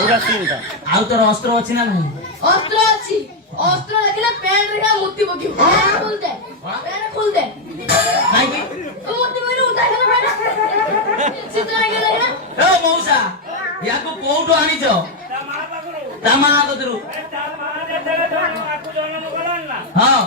ଆଉ ତୋର ଅସ୍ତ୍ର ଅଛି ନା ନାହିଁ? ଅସ୍ତ୍ର ଅଛି। ଅସ୍ତ୍ର ଦେଖିଲେ ପ୍ୟାଣ୍ଟ ରେ ମୁତି ପକେଇବ। ଖୋଲ ଦେ ପ୍ୟାଣ୍ଟ ଖୋଲ ଦେ। କାହିଁକି? ତୁ ମୁତି ପକେଇଲୁ ଉଠା ଖେଳ ପ୍ୟାଣ୍ଟ ଚିତ୍ର ଆଇଲା ନା। ଏ ମଉସା ୟାକୁ କୋଉଠୁ ଆଣିଛ? ତା ମା କତିରୁ। ହଁ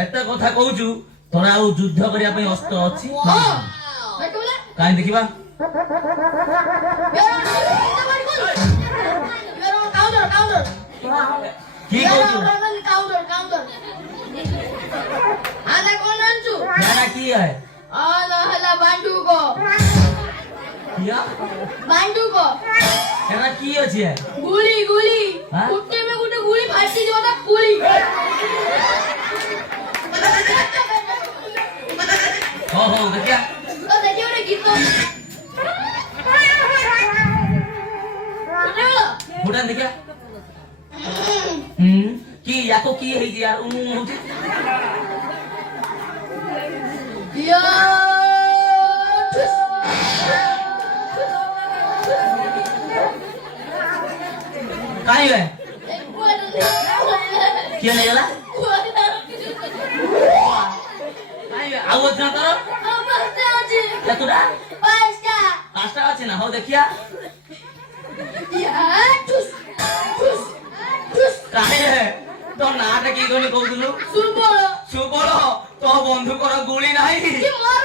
ଏତେ କଥା କହୁଛୁ ତୋର ଆଉ ଯୁଦ୍ଧ କରିବା ପାଇଁ ଅସ୍ତ୍ର ଅଛି? କାହିଁ ଦେଖିବା। কি করছো? আনা কোন আনছু? না কি হয়? আনা হলা বান্ডুক। কিয়া? বান্ডুক। এরা কি আছে? গুলি গুলি। হ্যাঁ? উঠতে মে গুটে গুলি ফাটি যাবে না গুলি। हो हो देखिया। ও দেখিও রে গীত। बुढ़ा देखिया। কি ইয়াকো কি হইছি আর হচ্ছে? ইয়া কাই রে? কি হয়ে গেল? কাই আওয়াজ না তোর? কতটা? পাঁচটা আছে না? হো দেখিয়া। কাই রে? তোর নাটা কি ধরে কইলু? সুবল সুবল তো বন্ধু করা গুলি নাই। কি মার